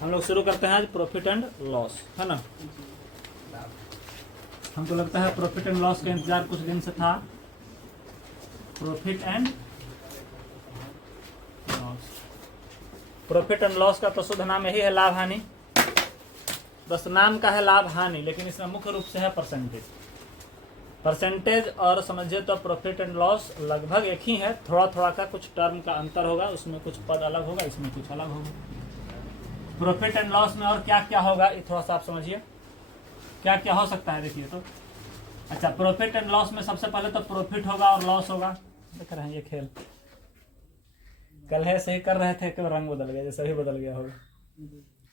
हम लोग शुरू करते हैं आज प्रॉफिट एंड लॉस, है ना। हमको लगता है प्रॉफिट एंड लॉस का इंतजार कुछ दिन से था। Profit and loss, profit and loss का तो शुद्ध नाम यही है लाभ हानि, बस नाम का है लाभ हानि, लेकिन इसमें मुख्य रूप से है परसेंटेज। परसेंटेज और समझिए तो प्रॉफिट एंड लॉस लगभग एक ही है, थोड़ा थोड़ा का कुछ टर्म का अंतर होगा, उसमें कुछ पद अलग होगा, इसमें कुछ अलग होगा। प्रॉफिट एंड लॉस में और क्या क्या होगा ये थोड़ा सा आप समझिए, क्या क्या हो सकता है देखिए तो। अच्छा, प्रॉफिट एंड लॉस में सबसे पहले तो प्रॉफिट होगा और लॉस होगा। देख रहे हैं ये खेल, कल है सही कर रहे थे, क्यों रंग बदल गया, जैसे भी बदल गया होगा,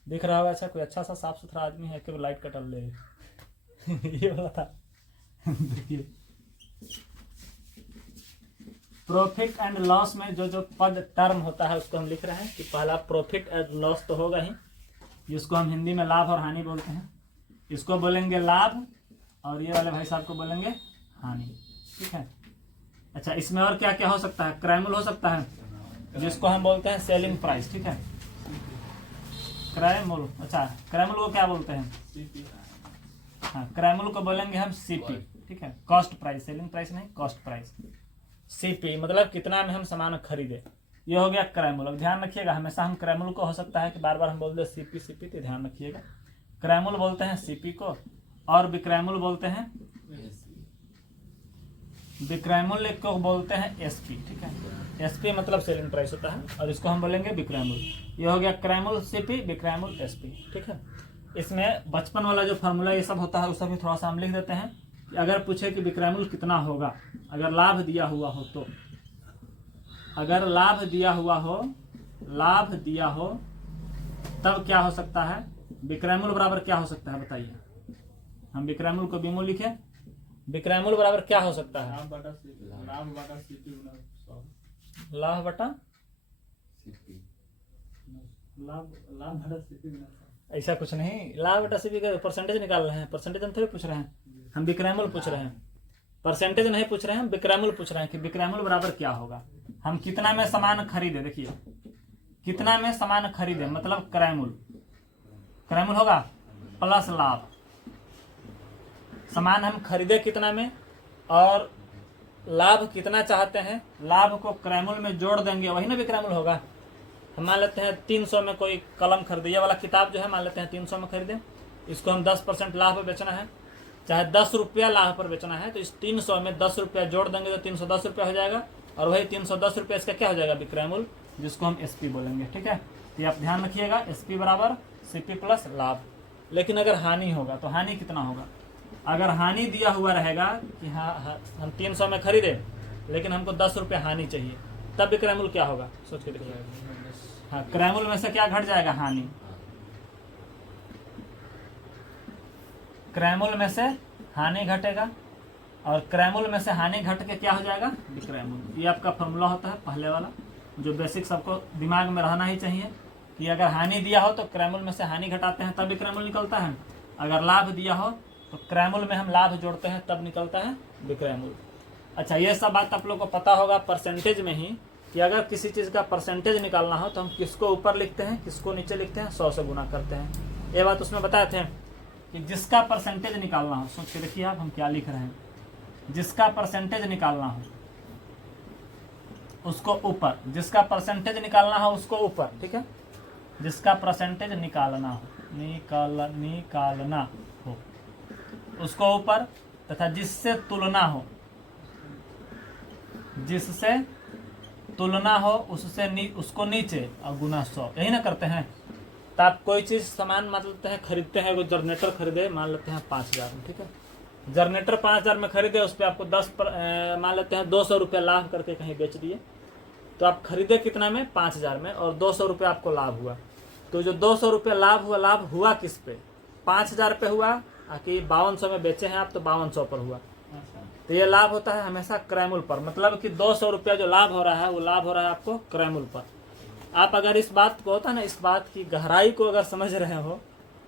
दिख रहा होगा। अच्छा, कोई अच्छा सा साफ सुथरा आदमी है, क्यों लाइट कटल ले ये वाला था। देखिए प्रॉफिट एंड लॉस में जो जो पद टर्म होता है उसको हम लिख रहे हैं कि पहला प्रॉफिट एंड लॉस तो होगा ही, जिसको हम हिंदी में लाभ और हानि बोलते हैं, इसको बोलेंगे लाभ, और ये वाले भाई साहब को बोलेंगे हानि, ठीक है। अच्छा, इसमें और क्या क्या हो सकता है, क्रैमुल हो सकता है, जिसको हम बोलते हैं सेलिंग प्राइस, ठीक है, क्रैमुल। अच्छा, क्रैमुल को क्या बोलते हैं, हाँ, क्रैमुल को बोलेंगे हम सीपी, ठीक है, कॉस्ट प्राइस, सेलिंग प्राइस नहीं, कॉस्ट प्राइस। सीपी मतलब कितना में हम सामान खरीदे, ये हो गया क्रैमुल। अब ध्यान रखिएगा, हमेशा हम क्रैमुल को, हो सकता है कि बार बार हम बोल दे सीपी सीपी, तो ध्यान रखिएगा, क्रैमुल बोलते हैं सीपी को, और विक्रैमुल बोलते हैं, विक्रैमुल को बोलते हैं एसपी, ठीक है। एसपी मतलब सेलिंग प्राइस होता है, और इसको हम बोलेंगे विक्रैमुल। ये हो गया क्रैमुल सीपी, विक्रैमुल एसपी, ठीक है। इसमें बचपन वाला जो फार्मूला ये सब होता है उस भी थोड़ा सा हम लिख देते हैं कि अगर पूछे कि विक्रैमुल कितना होगा, अगर लाभ दिया हुआ हो तो, अगर लाभ दिया हुआ हो, लाभ दिया हो तब क्या हो सकता है, विक्रैमुल बराबर क्या हो सकता है बताइए। हम विक्रैमुल को विमूल लिखे, विक्रैमुल बराबर क्या हो सकता है, लाभ बटा ऐसा कुछ नहीं, लाभ बटा सीपी का परसेंटेज निकाल रहे हैं, परसेंटेज हम थोड़ी पूछ रहे हैं, हम विक्रैमुल पूछ रहे हैं, परसेंटेज नहीं पूछ रहे हैं, हम विक्रैमुल पूछ रहे हैं कि विक्रैमुल बराबर क्या होगा। हम कितना में सामान खरीदे, देखिए कितना में सामान खरीदे मतलब क्रैमुल, क्रैमुल होगा प्लस लाभ, सामान हम खरीदे कितना में और लाभ कितना चाहते हैं, लाभ को क्रैमुल में जोड़ देंगे, वही ना विक्रैमुल होगा। हम मान लेते हैं 300 में कोई कलम खरीदे, ये वाला किताब जो है मान लेते हैं 300 में खरीदे, इसको हम 10% लाभ पर बेचना है, चाहे 10 रुपया लाभ पर बेचना है, तो इस 300 में 10 रुपया जोड़ देंगे तो 310 रुपया हो जाएगा, और वही 310 रुपया इसका क्या हो जाएगा, विक्रैमुल, जिसको हम एसपी बोलेंगे, ठीक है। तो आप ध्यान रखिएगा, एसपी बराबर सीपी प्लस लाभ। लेकिन अगर हानि होगा तो हानि कितना होगा, अगर हानि दिया हुआ रहेगा कि हाँ हम 300 में खरीदे लेकिन हमको 10 रुपये हानि चाहिए, तब विक्रैमुल क्या होगा, सोच के देखिए। हाँ, क्रैमुल में से क्या घट जाएगा, हानि, क्रैमुल में से हानि घटेगा, और क्रैमुल में से हानि घट के क्या हो जाएगा, विक्रैमुल। ये आपका फॉर्मूला होता है पहले वाला, जो बेसिक सबको दिमाग में रहना ही चाहिए कि अगर हानि दिया हो तो क्रैमुल में से हानि घटाते हैं तब विक्रैमुल निकलता है, अगर लाभ दिया हो तो क्रैमुल में हम लाभ जोड़ते हैं तब निकलता है विक्रैमुल। अच्छा, ये सब बात आप लोग को पता होगा परसेंटेज में ही, कि अगर किसी चीज़ का परसेंटेज निकालना हो तो हम किसको ऊपर लिखते हैं, किसको नीचे लिखते हैं, 100 से गुना करते हैं। ये बात उसमें बताए थे कि जिसका परसेंटेज निकालना हो, सोच के देखिए आप हम क्या लिख रहे हैं, जिसका परसेंटेज निकालना हो उसको ऊपर, जिसका परसेंटेज निकालना हो उसको ऊपर, ठीक है, जिसका परसेंटेज निकालना हो, निकालना हो उसको ऊपर, तथा जिससे तुलना हो, जिससे तुलना हो उससे उसको नीचे, और गुना 100, यही ना करते हैं। तो आप कोई चीज़ सामान मान लेते हैं, खरीदते हैं, वो जनरेटर खरीदे मान लेते हैं 5000 में, ठीक है, जनरेटर 5000 में खरीदे, उस पर आपको 10 मान लेते हैं 200 रुपये लाभ करके कहीं बेच दिए, तो आप खरीदे कितना में, 5000 में, और 200 रुपये आपको लाभ हुआ। तो जो 200 रुपये लाभ हुआ किस पे, 5000 पे हुआ, कि 5200 में बेचे हैं आप तो 5200 पर हुआ। तो ये लाभ होता है हमेशा क्रैमुल पर, मतलब कि 200 रुपया जो लाभ हो रहा है वो लाभ हो रहा है आपको क्रैमुल पर। आप अगर इस बात को होता है ना, इस बात की गहराई को अगर समझ रहे हो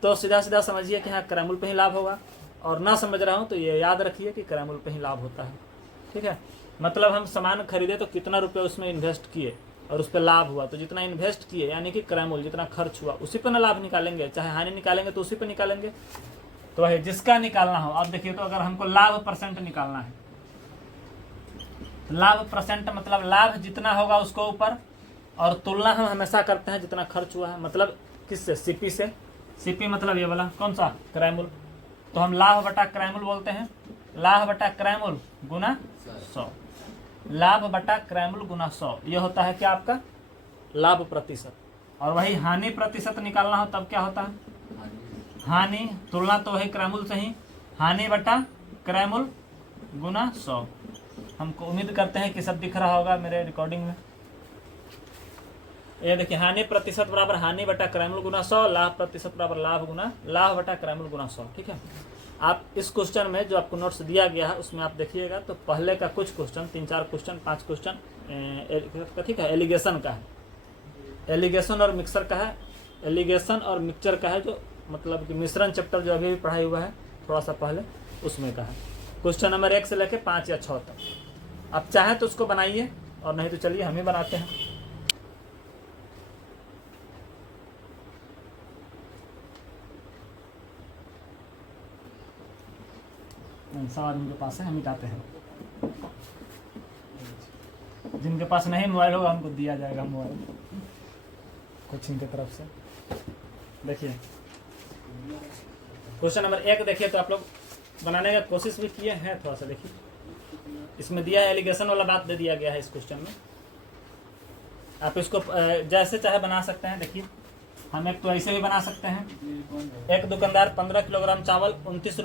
तो सीधा सीधा समझिए कि हाँ क्रैमुल पे ही लाभ होगा, और ना समझ रहे हो तो ये याद रखिए कि क्रैमुल पे ही लाभ होता है, ठीक है। मतलब हम सामान खरीदे तो कितना रुपये उसमें इन्वेस्ट किए, और उस पर लाभ हुआ, तो जितना इन्वेस्ट किए यानी कि क्रय मूल्य जितना खर्च हुआ उसी पर ना लाभ निकालेंगे, चाहे हानि निकालेंगे तो उसी पर निकालेंगे। तो वही जिसका निकालना हो। अब देखिए, तो अगर हमको लाभ परसेंट निकालना है, लाभ परसेंट मतलब लाभ जितना होगा उसको ऊपर, और तुलना हम हमेशा करते हैं जितना खर्च हुआ है, मतलब किससे, सीपी से। सीपी मतलब ये वाला कौन सा, क्रय मूल्य। तो हम लाभ बटा क्रय मूल्य बोलते हैं, लाभ बटा क्रय मूल्य गुना 100, लाभ बटा क्रय मूल्य गुना 100, ये होता है क्या आपका लाभ प्रतिशत। और वही हानि प्रतिशत निकालना हो तब क्या होता है, हानि तुलना तो वही क्रय मूल्य से ही, हानि बटा क्रय मूल्य गुना 100। हमको उम्मीद करते हैं कि सब दिख रहा होगा मेरे रिकॉर्डिंग में। ये देखिए, हानि प्रतिशत बराबर हानि बटा क्रय मूल्य गुना 100, लाभ प्रतिशत बराबर लाभ बटा क्रय मूल्य गुना 100। ठीक है, आप इस क्वेश्चन में जो आपको नोट्स दिया गया है उसमें आप देखिएगा, तो पहले का कुछ क्वेश्चन 3-4 क्वेश्चन 5 क्वेश्चन ठीक है एलिगेशन का है, एलिगेशन और मिक्सर का है, एलिगेशन और मिक्सचर का है, जो मतलब कि मिश्रण चैप्टर जो अभी भी पढ़ाई हुआ है थोड़ा सा पहले उसमें का है। क्वेश्चन नंबर 1 से लेकर 5 या 6 तक। आप चाहें तो उसको बनाइए, और नहीं तो चलिए हम ही बनाते हैं। सब आदमी के पास है, हम मिटाते हैं। जिनके पास नहीं मोबाइल होगा उनको दिया जाएगा मोबाइल कोचिंग की तरफ से। देखिए क्वेश्चन नंबर 1 देखिए, तो आप लोग बनाने का कोशिश भी किए हैं थोड़ा सा। देखिए इसमें दिया है, एलिगेशन वाला बात दे दिया गया है इस क्वेश्चन में। आप इसको जैसे चाहे बना सकते हैं। देखिए हम एक तो ऐसे भी बना सकते हैं, एक दुकानदार 15 किलोग्राम चावल 29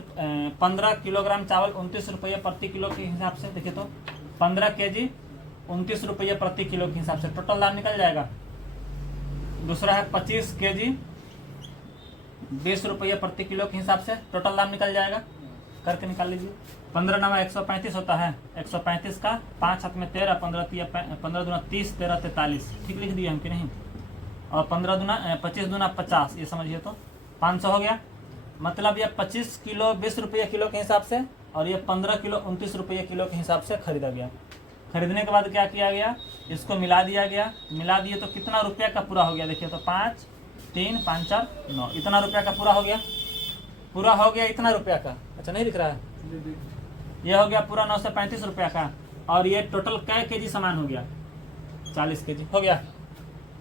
रुपये प्रति किलो के हिसाब से, देखिए तो 15 केजी 29 रुपये प्रति किलो के हिसाब से टोटल दाम निकल जाएगा। दूसरा है 25 केजी 20 रुपये प्रति किलो के हिसाब से टोटल दाम निकल जाएगा, करके निकाल लीजिए। 15 नवा 135 होता है, 135 का 5 हाथ में 13, 15 दूना 30, 13 43, ठीक लिख दिए हम कि नहीं। और 25 दूना 50, ये समझिए तो 500 हो गया। मतलब ये 25 किलो 20 रुपये किलो के हिसाब से, और ये 15 किलो 29 रुपये किलो के हिसाब से खरीदा गया। खरीदने के बाद क्या किया गया, इसको मिला दिया गया। मिला दिए तो कितना रुपया का पूरा हो गया, देखिए तो 5 3 5 4 9, इतना रुपया का पूरा हो गया। पूरा हो गया इतना रुपया का, अच्छा नहीं दिख रहा है, ये हो गया पूरा 935 रुपया का। और ये टोटल कै केजी सामान हो गया, 40 केजी हो गया।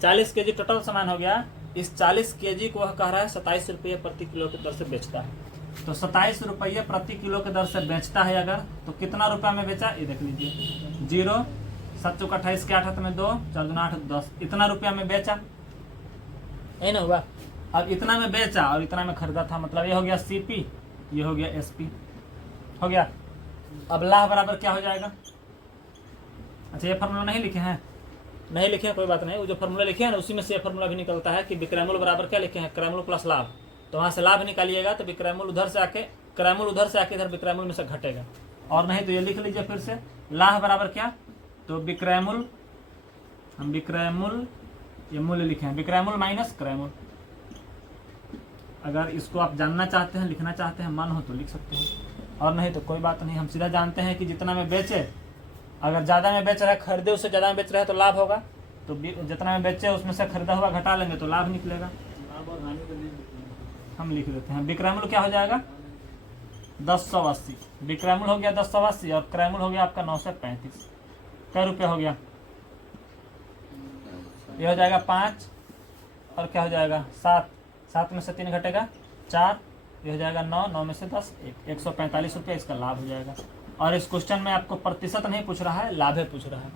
40 केजी टोटल सामान हो गया। इस 40 केजी को वह कह रहा है 27 रुपये प्रति किलो की दर से बेचता है। तो 27 रुपये प्रति किलो के दर से बेचता है अगर, तो कितना रुपया में बेचा, ये देख लीजिए। 0 7 चौका 28 के 8 हाथ में 2, 4 दूना 8 10, इतना रुपया में बेचा, यही ना हुआ। अब इतना में बेचा और इतना में खरीदा था, मतलब ये हो गया सीपी, ये हो गया एसपी, हो गया। अब लाभ बराबर क्या हो जाएगा, अच्छा ये फार्मूला नहीं लिखे हैं, नहीं लिखे हैं कोई बात नहीं, वो जो फार्मूला लिखे हैं ना उसी में से ये फार्मूला भी निकलता है कि विक्रय मूल्य बराबर क्या लिखे हैं, क्रय मूल्य प्लस लाभ। तो वहाँ से लाभ निकालिएगा तो विक्रय मूल्य उधर से आके, क्रय मूल्य उधर से आके इधर विक्रय मूल्य में से घटेगा। और नहीं तो ये लिख लीजिए फिर से, लाभ बराबर क्या, तो विक्रय मूल्य, हम विक्रय मूल्य ये मूल्य लिखे हैं, विक्रय मूल्य माइनस क्रय मूल्य। अगर इसको आप जानना चाहते हैं, लिखना चाहते हैं, मन हो तो लिख सकते हैं, और नहीं तो कोई बात नहीं। हम सीधा जानते हैं कि जितना में बेचे, अगर ज़्यादा में बेच रहा है, खरीदे उससे ज़्यादा में बेच रहा है तो लाभ होगा, तो जितना में बेचे उसमें से खरीदा हुआ घटा लेंगे तो लाभ निकलेगा। हम लिख देते हैं, विक्रय मूल्य क्या हो जाएगा 1080, विक्रय मूल्य हो गया 1080 और क्रय मूल्य हो गया आपका 935। कै रुपया हो गया, ये हो जाएगा 5 और क्या हो जाएगा 7, 7 में से 3 घटेगा 4, ये हो जाएगा 9, 9 में से 10 145 रुपये इसका लाभ हो जाएगा। और इस क्वेश्चन में आपको प्रतिशत नहीं पूछ रहा है, लाभ पूछ रहा है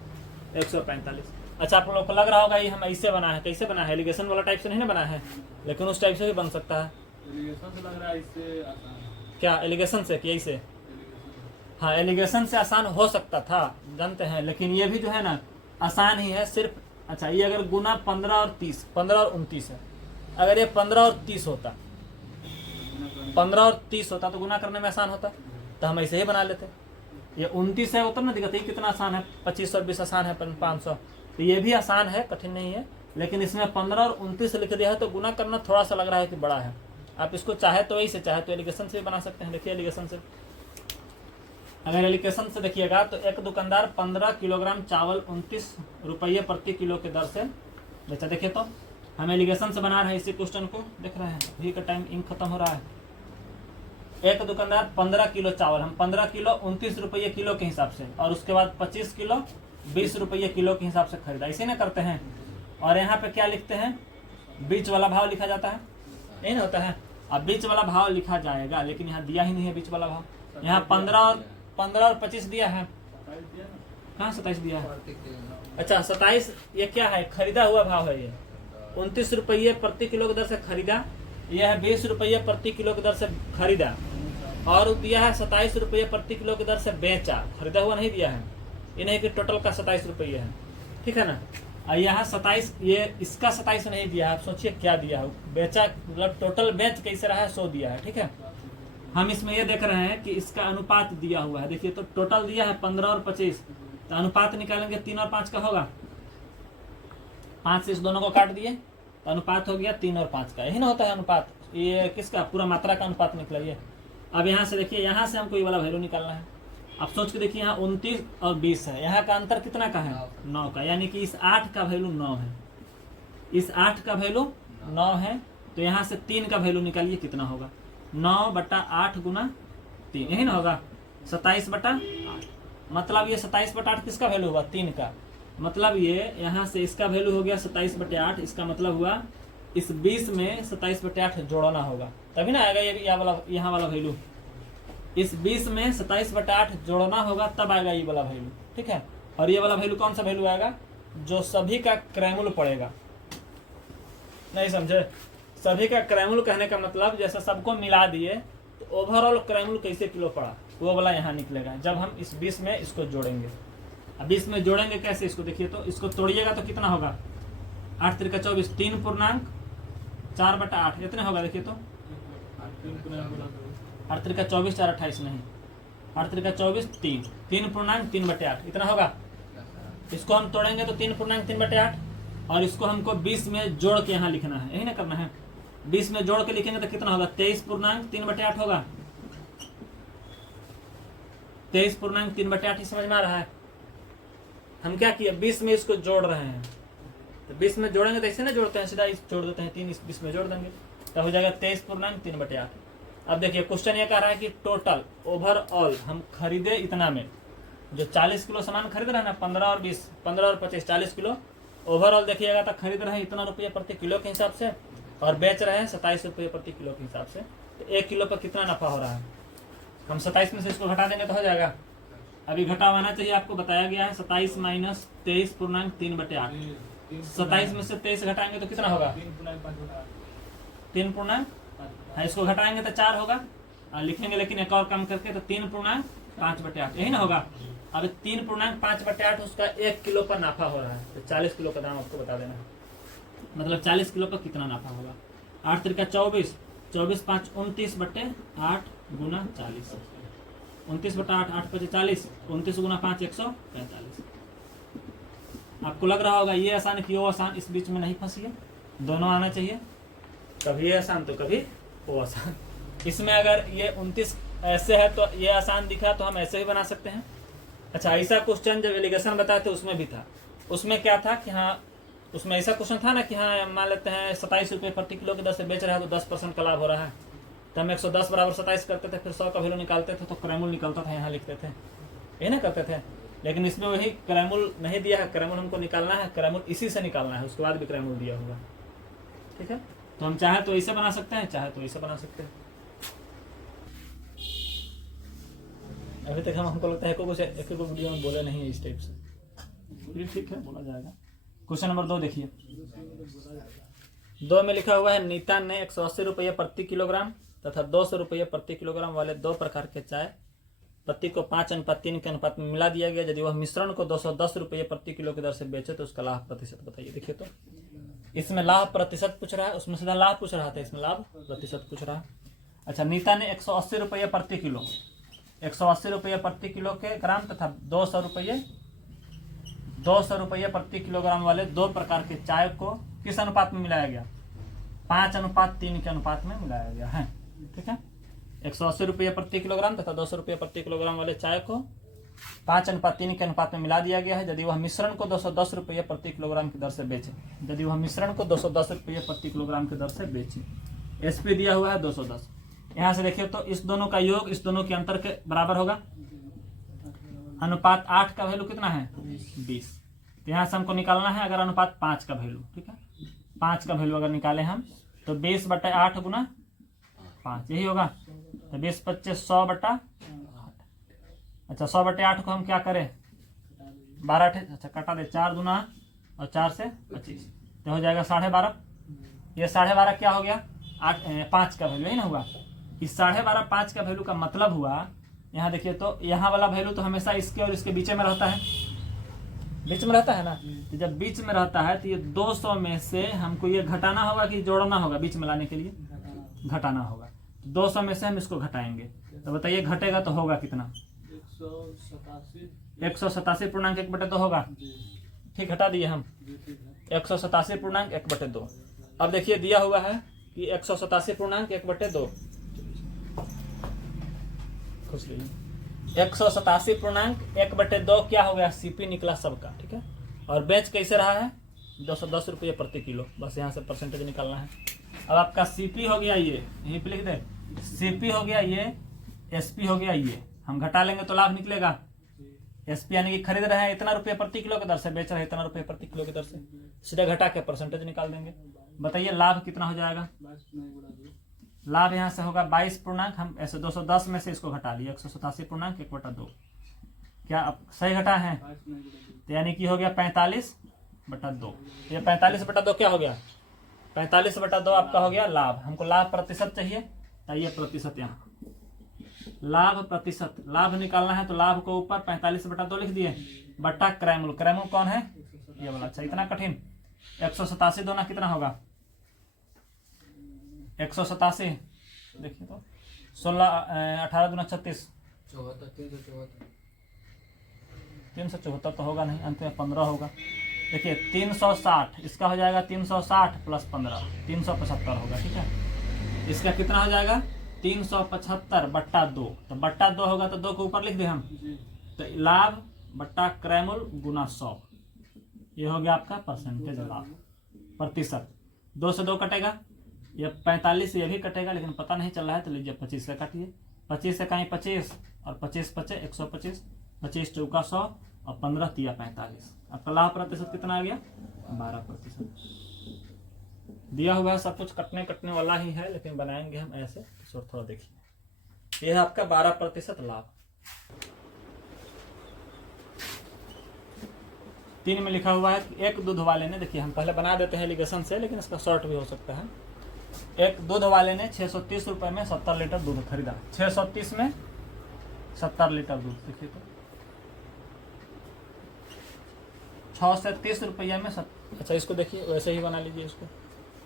145। अच्छा आप लोगों को लग रहा होगा ये हम ऐसे बना है, कैसे बना है, एलिगेशन वाला टाइप से नहीं ना बना है, लेकिन उस टाइप से भी बन सकता है। एलिगेशन से लग रहा है इससे आसान। क्या एलिगेशन से कि ऐसे, हाँ एलिगेशन से आसान हो सकता था जानते हैं, लेकिन ये भी जो है ना आसान ही है सिर्फ। अच्छा ये अगर गुना 15 और 30, 15 और 29 है, अगर ये 15 और 30 होता, 15 और 30 होता तो गुना करने में आसान होता, तो हम ऐसे ही बना लेते। ये 29 है, उतर ना दिक्कत, ये कितना आसान है, 25 और 20 आसान है, 500, तो ये भी आसान है, कठिन नहीं है। लेकिन इसमें 15 और 29 लिख दिया है तो गुना करना थोड़ा सा लग रहा है कि बड़ा है। आप इसको चाहे तो ऐसे, चाहे तो एलिगेशन से भी बना सकते हैं। देखिए एलिगेशन से अगर एलिगेशन से देखिएगा तो एक दुकानदार 15 किलोग्राम चावल 29 रुपये प्रति किलो के दर से बेचा। देखिए तो हम एलिगेशन से बना रहे हैं इसी क्वेश्चन को, देख रहे हैं अभी का टाइम इंक खत्म हो रहा है। एक दुकानदार 15 किलो चावल, हम 15 किलो 29 रुपये किलो के हिसाब से, और उसके बाद 25 किलो 20 रुपये किलो के हिसाब से खरीदा, इसे ना करते हैं। और यहाँ पे क्या लिखते हैं, बीच वाला भाव लिखा जाता है, यही ना होता है। अब बीच वाला भाव लिखा जाएगा, लेकिन यहाँ दिया ही नहीं है बीच वाला भाव। यहाँ 15 और 25 दिया है, कहाँ 27 दिया है? अच्छा 27, ये क्या है, खरीदा हुआ भाव है। ये 29 रुपये प्रति किलो की दर से खरीदा, यह है 20 रुपये प्रति किलो की दर से खरीदा, और दिया है 27 रुपये प्रति किलो की दर से बेचा। खरीदा हुआ नहीं दिया है, ये नहीं कि टोटल का 27 रुपये है, ठीक है ना। और यहाँ 27, ये इसका 27 नहीं दिया है। आप सोचिए क्या दिया है, बेचा मतलब टोटल बेच कैसे रहा है 100 दिया है, ठीक है। हम इसमें ये देख रहे हैं कि इसका अनुपात दिया हुआ है। देखिए तो टोटल दिया है 15 और 25, तो अनुपात निकालेंगे 3 और 5 का होगा, 5 से इस दोनों को काट दिए तो अनुपात हो गया 3 और 5 का, यही ना होता है अनुपात। ये किसका, पूरा मात्रा का अनुपात निकला ये। अब यहाँ से देखिए, यहाँ से हमको ये वाला वैल्यू निकालना है। अब सोच के देखिए, यहाँ 29 और 20 है, यहाँ का अंतर कितना का है, 9 का, यानी कि इस 8 का वैल्यू 9 है, इस 8 का वैल्यू 9 है। तो यहाँ से 3 का वैल्यू निकालिए, कितना होगा, 9/8 गुना 3, यही ना होगा 27/8। मतलब ये 27/8 किसका वैल्यू हुआ, 3 का। मतलब ये यहाँ से इसका वैल्यू हो गया 27/8, इसका मतलब हुआ इस 20 में 27/8 जोड़ना होगा, तभी ना आएगा ये यहाँ वाला वैल्यू। इस 20 में 27/8 जोड़ना होगा, तब आएगा ये वाला वैल्यू, ठीक है। और ये वाला वैल्यू कौन सा वैल्यू आएगा, जो सभी का क्रयमूल्य पड़ेगा। नहीं समझे, सभी का क्रयमूल्य कहने का मतलब जैसे सबको मिला दिए तो ओवरऑल क्रयमूल्य कैसे किलो पड़ा, वो वाला यहाँ निकलेगा जब हम इस 20 में इसको जोड़ेंगे। अब 20 में जोड़ेंगे कैसे, इसको देखिए तो, इसको तोड़िएगा तो कितना होगा, 8 3 24, 3/4/8 कितने होगा, देखिए तो 8 3 24, 4 28 नहीं, 8 3 24, 3/3/8 इतना होगा। इसको हम तोड़ेंगे तो 3/3/8, और इसको हमको 20 में जोड़ के यहाँ लिखना है, यही ना करना है। 20 में जोड़ के लिखेंगे तो कितना होगा, 23/3/8 होगा। 23/3/8 ही समझ में आ रहा है। हम क्या किए, 20 में इसको जोड़ रहे हैं, तो 20 में जोड़ेंगे तो ऐसे ना जोड़ते हैं, सीधा जोड़ देते हैं, 3 इस 20 में जोड़ देंगे तो हो जाएगा 23/3/8। अब देखिए क्वेश्चन ये कह रहा है कि टोटल ओवरऑल हम खरीदे इतना में, जो 40 किलो सामान खरीद रहे हैं ना, 15 और 20, 15 और 25, 40 किलो ओवरऑल देखिएगा तो खरीद रहे हैं इतना रुपये प्रति किलो के हिसाब से, और बेच रहे हैं 27 रुपये प्रति किलो के हिसाब से। तो 1 किलो पर कितना नफा हो रहा है, हम 27 में से इसको घटा देंगे तो हो जाएगा। अभी घटा आना चाहिए, आपको बताया गया है 27 माइनस 23/3/8। 27 में से 23 घटाएंगे तो कितना होगा, 3 हाँ, इसको घटाएंगे तो 4 होगा, लिखेंगे लेकिन एक और कम करके तो 3/5/8 यही ना होगा। अब 3/5/8 उसका 1 किलो पर नाफा हो रहा है, तो 40 किलो का दाम आपको बता देना है। मतलब 40 किलो पर कितना नाफा होगा, 8 3 24, 24 5 29/8 गुना 40, 29/8, 8 5 40, 29 गुना 5 145। आपको लग रहा होगा ये आसान कि वो आसान, इस बीच में नहीं फंसिए, दोनों आना चाहिए, कभी ये आसान तो कभी वो आसान। इसमें अगर ये 29 ऐसे है तो ये आसान दिखा तो हम ऐसे ही बना सकते हैं। अच्छा, ऐसा क्वेश्चन जब एलिगेशन बताए थे उसमें भी था, उसमें क्या था कि हाँ, उसमें ऐसा क्वेश्चन था ना कि हाँ मान लेते हैं 27 रुपये प्रति किलो की दर से बेच रहा है तो 10% का लाभ हो रहा है, तो हम 110 बराबर 27 करते थे, फिर 100 का वैल्यू निकालते थे तो क्रयमूल्य निकलता था, यहाँ लिखते थे, ये ना करते थे। लेकिन इसमें वही क्रयमूल्य नहीं दिया है, क्रयमूल्य हमको निकालना है, क्रयमूल्य इसी से निकालना है, उसके बाद भी क्रयमूल्य दिया होगा, ठीक है। तो हम चाहे तो ऐसे बना सकते हैं, चाहे तो ऐसे बना सकते हैं। अभी तक हमको लगता है कुछ एक वीडियो में बोले नहीं है इस टाइप से, ठीक है बोला जाएगा। क्वेश्चन नंबर 2 देखिए, 2 में लिखा हुआ है नीता ने 180 रुपये प्रति किलोग्राम तथा 200 रुपये प्रति किलोग्राम वाले 2 प्रकार के चाय पत्ती को 5:3 के अनुपात में मिला दिया गया। यदि वह मिश्रण को 210 रुपये प्रति किलो की दर से बेचे तो उसका लाभ प्रतिशत बताइए। देखिए तो इसमें लाभ प्रतिशत पूछ रहा है, उसमें सीधा लाभ पूछ रहा था, इसमें लाभ प्रतिशत पूछ रहा है। अच्छा, नीता ने 180 रुपये प्रति किलो, 180 रुपये प्रति किलो के ग्राम तथा 200 रुपये प्रति किलोग्राम वाले 2 प्रकार के चाय को किस अनुपात में मिलाया गया, 5:3 के अनुपात में मिलाया गया है, ठीक है। 180 रुपये प्रति किलोग्राम तथा 200 रुपये प्रति किलोग्राम वाले चाय को 5:3 के अनुपात में मिला दिया गया है यदि वह मिश्रण को 210 रुपये प्रति किलोग्राम की दर से बेचे। यदि वह मिश्रण को 210 रुपये प्रति किलोग्राम की दर से बेचे। एसपी दिया हुआ है 210। यहाँ से देखिए तो इस दोनों का योग इस दोनों के अंतर के बराबर होगा। अनुपात 8 का वैल्यू कितना है 20। तो यहाँ से हमको निकालना है अगर अनुपात 5 का वैल्यू, ठीक है 5 का वैल्यू अगर निकाले हम तो 20/8 गुना 5 यही होगा। तो 20×25 100/8। अच्छा 100/8 को हम क्या करें 12 अच्छा कटा दे 4 दूना और 4 से 25 तो हो जाएगा 12.5। ये 12.5 क्या हो गया 5 का वैल्यू ही ना हुआ। इस 12.5 5 का वैल्यू का मतलब हुआ यहाँ देखिए तो यहाँ वाला वैल्यू तो हमेशा इसके और इसके बीच में रहता है, बीच में रहता है ना। तो जब बीच में रहता है तो ये 200 में से हमको ये घटाना होगा कि जोड़ना होगा। बीच में लाने के लिए घटाना होगा। 200 में से हम इसको घटाएंगे तो बताइए घटेगा तो होगा कितना 187.1/2 होगा। ठीक घटा दिए हम 187.1/2। अब देखिए दिया हुआ है कि 187.1/2 खुश रहिए 187.1/2 क्या हो गया सीपी निकला सबका, ठीक है। और बेच कैसे रहा है 210 रुपये प्रति किलो। बस यहाँ से परसेंटेज निकालना है। अब आपका सीपी हो गया ये यहीं पे लिख दे, सीपी हो गया ये, एसपी हो गया ये। हम घटा लेंगे तो लाभ निकलेगा। एसपी यानी कि खरीद रहे हैं इतना रुपये प्रति किलो की दर से, बेच रहे हैं इतना रुपये प्रति किलो की दर से, सीधे घटा के परसेंटेज निकाल देंगे। बताइए लाभ कितना हो जाएगा। लाभ यहाँ से होगा 22 पूर्णांक, हम ऐसे 210 में से इसको घटा लिए 187.1/2। क्या अब सही घटा है तो यानी कि हो गया 45/2। ये 45/2 क्या हो गया 45/2 आपका हो गया लाभ। हमको लाभ प्रतिशत चाहिए तो ये प्रतिशत यहाँ लाभ प्रतिशत लाभ निकालना है तो लाभ को ऊपर 45/2 लिख दिए बट्टा क्रयमूल्य। क्रयमूल्य कौन है ये वाला। अच्छा इतना कठिन 187 दोना कितना होगा 187 देखिए तो 16 18 दूना 36 374 तो होगा नहीं, अंत में 15 होगा। देखिए 360 इसका हो जाएगा 360 + 15 375 होगा, ठीक है। इसका कितना हो जाएगा 375/2। तो /2 होगा तो 2 के ऊपर लिख दे हम तो लाभ बट्टा क्रयमूल्य गुना 100 ये हो गया आपका परसेंटेज लाभ प्रतिशत। 2 से 2 कटेगा, ये 45 ये भी कटेगा लेकिन पता नहीं चल रहा है तो लीजिए 25 से काटिए। 25 से कहीं 25 और 25 × 5 125, 25 चौका 100 और 15 × 3 45। आपका लाभ प्रतिशत कितना आ गया 12%। दिया हुआ है सब कुछ कटने वाला ही है लेकिन बनाएंगे हम ऐसे तो थोड़ा देखिए। यह है आपका 12% लाभ। 3 में लिखा हुआ है कि एक दूध वाले ने, देखिए हम पहले बना देते हैं एलिगेशन से लेकिन इसका शॉर्ट भी हो सकता है। एक दूध वाले ने 630 रुपए में 70 लीटर दूध खरीदा। 630 में 70 लीटर दूध, देखिए तो 6 से 30 रुपये में अच्छा इसको देखिए वैसे ही बना लीजिए इसको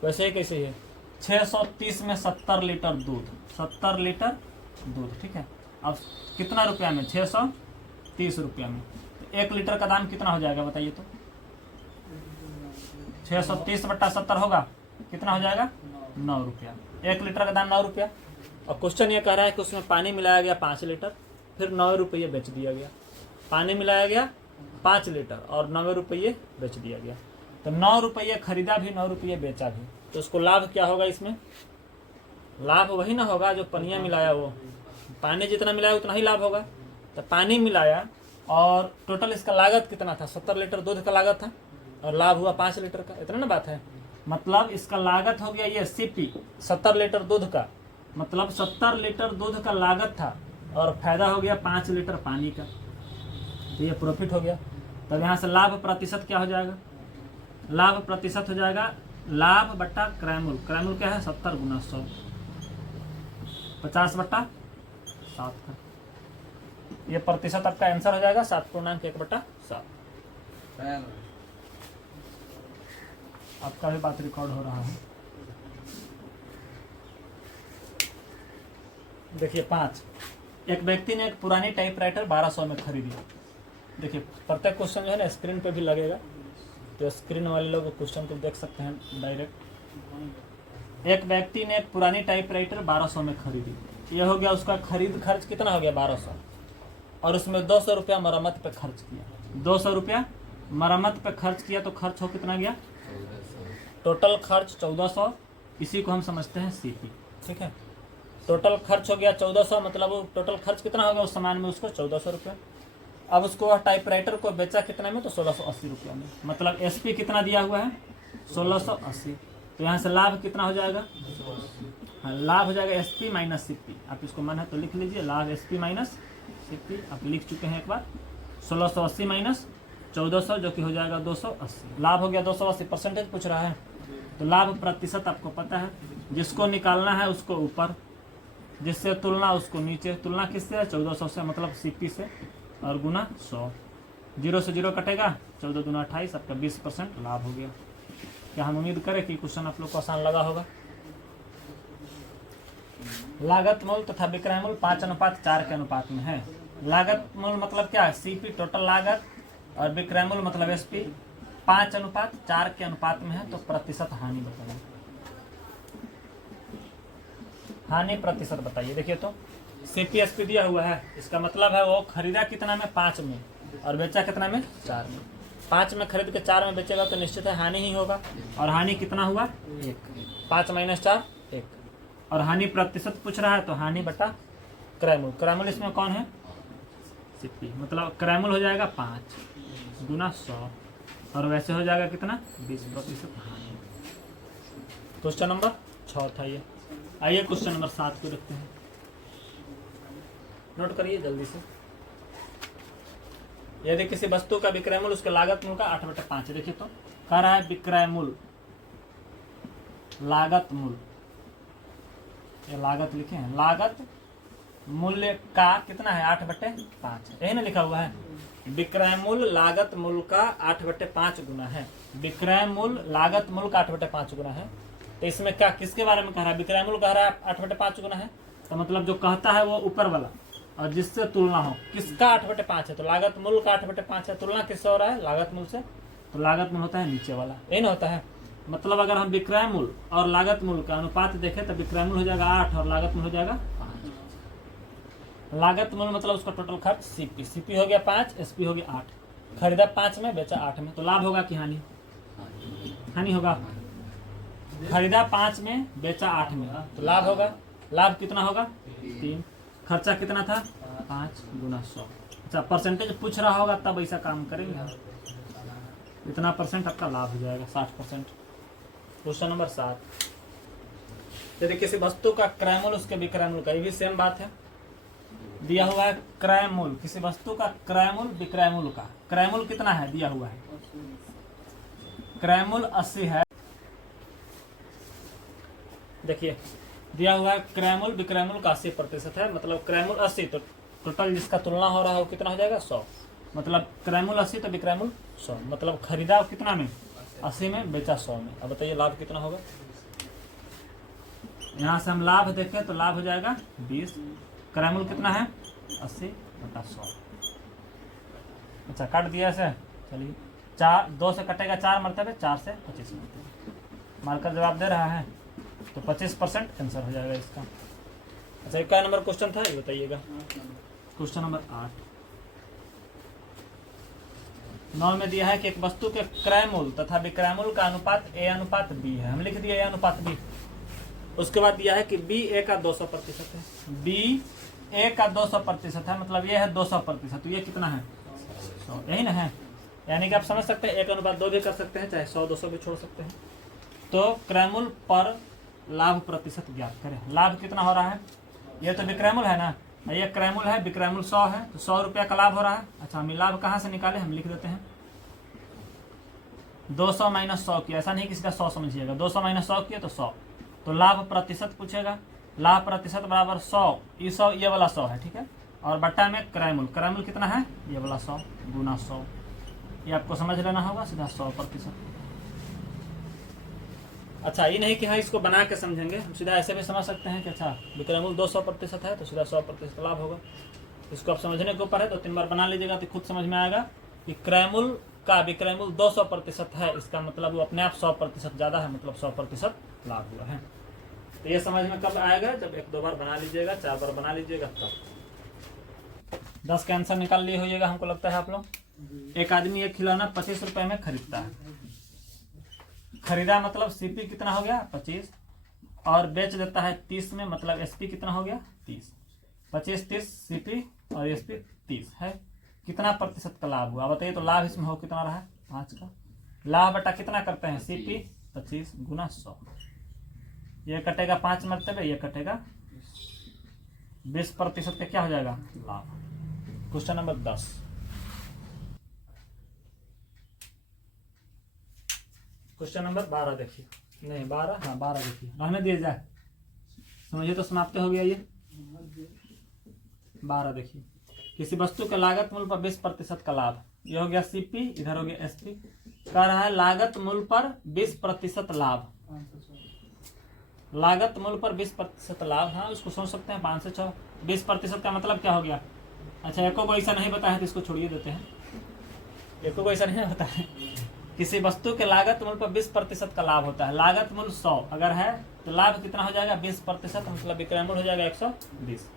वैसे ही कैसे है 630 में 70 लीटर दूध 70 लीटर दूध, ठीक है। अब कितना रुपया में 630 रुपया में तो 1 लीटर का दाम कितना हो जाएगा बताइए तो 630/70 होगा कितना हो जाएगा 9 रुपया। 1 लीटर का दाम 9 रुपया। और क्वेश्चन ये कह रहा है कि उसमें पानी मिलाया गया 5 लीटर फिर 9 रुपये बेच दिया गया। पानी मिलाया गया 5 लीटर और 9 रुपये बेच दिया गया। तो 9 रुपये खरीदा भी 9 रुपये बेचा भी, तो उसको लाभ क्या होगा इसमें लाभ वही ना होगा जो पनिया मिलाया, वो पानी जितना मिलाया उतना ही लाभ होगा। तो पानी मिलाया और टोटल इसका लागत कितना था 70 लीटर दूध का लागत था और लाभ हुआ 5 लीटर का, इतना ना बात है। मतलब इसका लागत हो गया ये सीपी 70 लीटर दूध का, मतलब 70 लीटर दूध का लागत था और फायदा हो गया 5 लीटर पानी का, तो ये प्रॉफिट हो गया। तब यहाँ से लाभ प्रतिशत क्या हो जाएगा लाभ प्रतिशत हो जाएगा लाभ बट्टा क्रयमूल्य। क्रयमूल्य क्या है 70 × 100 50/7 का। ये प्रतिशत आपका आंसर हो जाएगा 7.1/7। आपका भी बात रिकॉर्ड हो रहा है। देखिए 5 एक व्यक्ति ने एक पुरानी टाइपराइटर 1200 में खरीदी। देखिए प्रत्येक क्वेश्चन जो है ना स्क्रीन पे भी लगेगा तो स्क्रीन वाले लोग क्वेश्चन को देख सकते हैं डायरेक्ट। एक व्यक्ति ने एक पुरानी टाइपराइटर 1200 में खरीदी। ये हो गया उसका खरीद खर्च कितना हो गया 1200, और उसमें 200 रुपया मरम्मत पे खर्च किया, 200 रुपया मरम्मत पे खर्च किया, तो खर्च हो कितना गया, टोटल खर्च 1400। इसी को हम समझते हैं सीपी, ठीक है। टोटल खर्च हो गया 1400, मतलब वो टोटल खर्च कितना हो गया उस सामान में उसको 1400 रुपया। अब उसको टाइपराइटर को बेचा कितना में, तो 1680 रुपया में, मतलब एसपी कितना दिया हुआ है 1680। तो यहाँ से लाभ कितना हो जाएगा, हाँ लाभ हो जाएगा एसपी माइनस सीपी। आप इसको मन है तो लिख लीजिए, लाभ एसपी माइनस सीपी, आप लिख चुके हैं एक बार। 1680 माइनस 1400 जो कि हो जाएगा 280, लाभ हो गया 280। परसेंटेज पूछ रहा है तो लाभ प्रतिशत आपको पता है, जिसको निकालना है उसको ऊपर, जिससे तुलना उसको नीचे। तुलना किससे है 1400 से, मतलब सीपी से, और गुना 100। 0 से 0 कटेगा, 14 दूना 28, आपका 20% लाभ हो गया। क्या हम उम्मीद करें कि क्वेश्चन आप लोग को आसान लगा होगा। लागत मूल तथा विक्रय मूल 5:4 के अनुपात में है। लागत मूल मतलब क्या है, सीपी टोटल लागत, और विक्रय मूल मतलब एसपी 5:4 के अनुपात में है। तो प्रतिशत हानि बताइए, हानि प्रतिशत बताइए। देखिए तो सीपी एसपी दिया हुआ है, इसका मतलब है वो खरीदा कितना में 5 में और बेचा कितना में 4 में। 5 में खरीद के 4 में बेचेगा तो निश्चित है हानि ही होगा, और हानि कितना हुआ 1, 5 - 4 1। और हानि प्रतिशत पूछ रहा है तो हानि बटा क्रयमूल। क्रयमूल इसमें कौन है, सीपी, मतलब क्रयमूल हो जाएगा 5 गुना 100, और वैसे हो जाएगा कितना 20% हानि। क्वेश्चन नंबर 6 था ये। आइए क्वेश्चन नंबर 7 को देखते हैं, नोट करिए जल्दी से। यदि किसी वस्तु का विक्रय मूल्य उसके लागत मूल्य का 8/5 है। देखिए तो कह रहा है विक्रय मूल्य, लागत मूल्य, ये लागत लिखे हैं, लागत मूल्य का कितना है 8/5 है, यही ना लिखा हुआ है। विक्रय मूल्य लागत मूल्य का 8/5 गुना है। विक्रय मूल्य लागत मूल्य का 8/5 गुना है। तो इसमें क्या किसके बारे में कह रहा है, विक्रय मूल्य कह रहा है 8/5 गुना है, तो मतलब जो कहता है वो ऊपर वाला, और जिससे तुलना हो किसका 8/5 है, तो लागत मूल्य का 8/5 है। तुलना किससे हो रहा है, लागत मूल्य से, तो लागत मूल्य होता है नीचे वाला, यही ना होता है। मतलब अगर हम विक्रय मूल्य और लागत मूल्य का अनुपात देखें तो विक्रय मूल्य हो जाएगा 8 और लागत मूल्य हो जाएगा 5। लागत मूल्य मतलब उसका टोटल खर्च सीपी, सीपी हो गया 5, एसपी हो गया 8। खरीदा 5 में बेचा 8 में, तो लाभ होगा कि हानि, हानि होगा। खरीदा 5 में बेचा 8 में, तो लाभ होगा। लाभ कितना होगा 3। खर्चा कितना था 5 गुना 100। अच्छा परसेंटेज पूछ रहा होगा तब ऐसा काम करेंगे हम। इतना परसेंट आपका लाभ हो जाएगा 60%। Question number 7। यदि किसी वस्तु का क्रय मूल्य उसके विक्रय मूल्य का, ये भी सेम बात है, दिया हुआ है क्रय मूल्य, किसी वस्तु का क्रय मूल्य विक्रय मूल्य का। क्रय मूल्य कितना है दिया हुआ है, क्रय मूल्य 80 है। देखिए दिया हुआ है क्रय मूल्य विक्रय मूल्य का 80% है, मतलब क्रय मूल्य 80, तो टोटल जिसका तुलना हो रहा है वो कितना हो जाएगा 100। मतलब क्रय मूल्य 80 तो विक्रय मूल्य 100, मतलब खरीदा कितना में 80 में बेचा 100 में। अब बताइए लाभ कितना होगा। यहाँ से हम लाभ देखें तो लाभ हो जाएगा 20, क्रय मूल्य कितना है 80/100। अच्छा काट दिया ऐसे, चलिए 4 2 से कटेगा 4 मरतबे, 4 से 25 मरतबे। मार्कर जवाब दे रहा है तो 25% आंसर हो जाएगा इसका। अच्छा क्या नंबर क्वेश्चन था ये बताइएगा। Question number 8। 9 में दिया है कि एक वस्तु के क्रय मूल्य तथा विक्रय मूल्य का अनुपात A/B है। हम लिख दिए A/B। उसके बाद दिया है कि B A का 200% है, B A का 200% है, मतलब ये है 200%, तो ये कितना है 100, यही ना है। यानी कि आप समझ सकते हैं 1/2 भी कर सकते हैं, चाहे 100-200 भी छोड़ सकते हैं। तो क्रय मूल्य पर लाभ प्रतिशत ज्ञात करें। लाभ कितना हो रहा है, ये तो विक्रय मूल्य है ना, ये क्रय मूल्य है, विक्रय मूल्य 100 है, तो 100 रुपया का लाभ हो रहा है। अच्छा हम लाभ कहाँ से निकाले, हम लिख देते हैं 200 - 100 किया, ऐसा नहीं किसी का 100 समझिएगा, 200 - 100 किया तो 100। तो लाभ प्रतिशत पूछेगा, लाभ प्रतिशत बराबर 100, ये 100 ये वाला 100 है, ठीक है, और बट्टा में क्रय मूल्य, क्रय मूल्य कितना है ये वाला 100 गुना 100, ये आपको समझ लेना होगा सीधा 100%। अच्छा ये नहीं कि हाँ इसको बना के समझेंगे, हम सीधा ऐसे भी समझ सकते हैं कि अच्छा विक्रय मूल्य 200% है तो सीधा 100% लाभ होगा। इसको आप समझने के ऊपर है, 2-3 बार बना लीजिएगा तो खुद समझ में आएगा कि क्रय मूल्य का विक्रय मूल्य 200% है, इसका मतलब वो अपने आप 100% ज़्यादा है, मतलब 100% लाभ हुआ है। तो ये समझ में कब आएगा, जब 1-2 बार बना लीजिएगा, 4 बार बना लीजिएगा तब। 10 का आंसर निकाल लिए होइएगा हमको लगता है आप लोग। एक आदमी एक खिलौना 25 रुपए में खरीदता है। खरीदा मतलब सीपी कितना हो गया 25, और बेच देता है 30 में, मतलब एसपी कितना हो गया 30। 25-30 सीपी और एसपी 30 है। कितना प्रतिशत का लाभ हुआ बताइए। तो लाभ इसमें हो कितना रहा है 5 का। लाभ बटा कितना करते हैं सीपी 25 गुना 100। ये कटेगा 5 मरतबे, ये कटेगा 20% का क्या हो जाएगा लाभ। Question number 10। क्वेश्चन नंबर 12 देखिए, नहीं 12, हाँ 12 देखिए, रहने दिया जाए, समझिए तो समाप्त हो गया ये। 12 देखिए, किसी वस्तु के लागत मूल्य पर 20% का लाभ। ये हो गया सीपी, इधर हो गया एसपी। कह रहा है लागत मूल्य पर 20% लाभ। लागत मूल्य पर 20% लाभ, हाँ उसको सोच सकते हैं 5 से 6। 20% का मतलब क्या हो गया। अच्छा एको को ऐसा नहीं बताया तो इसको छोड़िए देते हैं। एको को ऐसा नहीं बताया। किसी वस्तु के लागत मूल्य पर 20% का लाभ होता है। लागत मूल्य 100 अगर है तो लाभ कितना हो जाएगा 20%, मतलब विक्रय मूल्य हो जाएगा 120।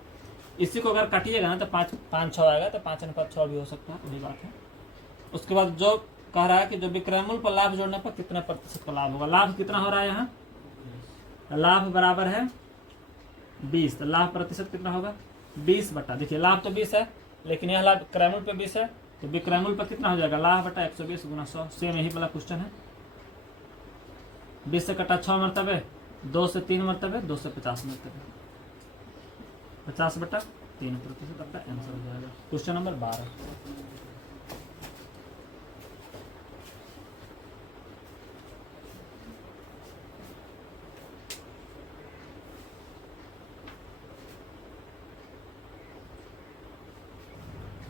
इसी को अगर काटिएगा ना तो 5-6 आएगा, तो 5/6 भी हो सकता है, वही बात है। उसके बाद जो कह रहा है कि जो विक्रय मूल्य पर लाभ जोड़ने पर कितने प्रतिशत का लाभ होगा। लाभ कितना हो रहा है यहाँ, लाभ बराबर है 20, तो लाभ प्रतिशत कितना होगा 20 बटा, देखिए लाभ तो 20 है लेकिन यह लाभ क्रय मूल्य पे 20 है, तो विक्रय मूल्य पर कितना हो जाएगा लाभ बटा 120 गुना 100। सेम यही वाला क्वेश्चन है। 20 से कटा 6 मरतबे, 2 से 3 मरतबे, 2 से 50 मरतबे, 50 बटा 3% आपका आंसर हो जाएगा। Question number 12।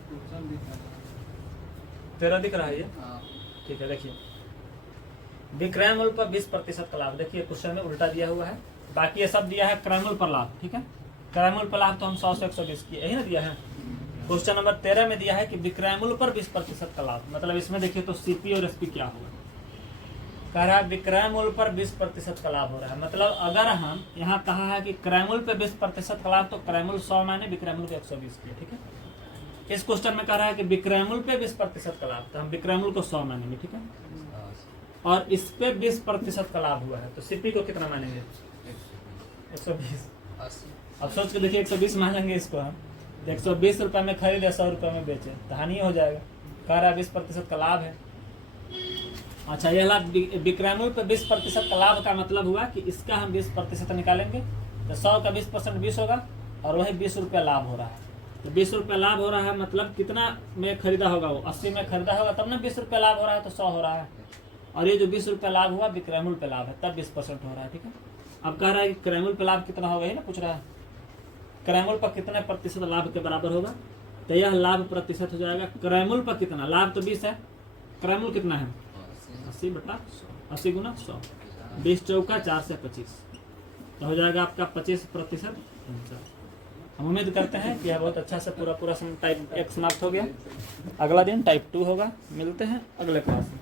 क्वेश्चन दिखा 13 दिख रहा है ये, ठीक है। देखिए विक्रय मूल्य पर 20% का लाभ, देखिए क्वेश्चन में उल्टा दिया हुआ है, बाकी ये सब दिया है क्रय मूल्य पर लाभ, ठीक है। क्रय मूल्य पर लाभ तो हम 100 से 120 किए, यही ना दिया है। क्वेश्चन नंबर 13 में दिया है कि विक्रय मूल्य पर 20% का लाभ, मतलब इसमें देखिए तो सीपी और एसपी क्या होगा। कह रहा है विक्रय मूल्य पर 20% का लाभ हो रहा है, मतलब अगर हम यहाँ कहा है कि क्रय मूल्य पर 20% का लाभ, तो क्रय मूल्य 100 माने विक्रय मूल्य 120 किए, ठीक है। इस क्वेश्चन में कह रहा है कि विक्रय मूल्य पे 20% का लाभ, तो हम विक्रय मूल्य को 100 मानेंगे, ठीक है। और इस पे 20% का लाभ हुआ है, तो सीपी को कितना मानेंगे 120। अब सोच के देखिए 120 मानेंगे इसको हम, 120 रुपए में खरीदे 100 रुपए में बेचे तो हानि हो जाएगा। कह रहा है 20% का लाभ है। अच्छा यह लाभ विक्रय मूल्य पे 20% का लाभ का मतलब हुआ कि इसका हम 20% निकालेंगे, तो 100 का 20% 20 होगा, और वही 20 रुपया लाभ हो रहा है। तो 20 रुपया लाभ हो रहा है, मतलब कितना में खरीदा होगा वो 80 में खरीदा होगा, तब ना 20 रुपया लाभ हो रहा है, तो 100 हो रहा है। और ये जो 20 रुपया लाभ हुआ विक्रय मूल्य पे लाभ है, तब 20% हो रहा है, ठीक है। अब कह रहा है कि क्रय मूल्य पे लाभ कितना होगा, ही ना पूछ रहा है। क्रय मूल्य पर कितने प्रतिशत लाभ के बराबर होगा, तो यह लाभ प्रतिशत हो जाएगा। क्रय मूल्य पर कितना, लाभ तो 20 है, क्रय मूल्य कितना है 80 बटा 80 गुना 100, 20 चौका 4 से 25, तो हो जाएगा आपका 25% आंसर। हम उम्मीद करते हैं कि यह बहुत अच्छा से पूरा टाइप 1 समाप्त हो गया। अगला दिन टाइप 2 होगा। मिलते हैं अगले क्लास में।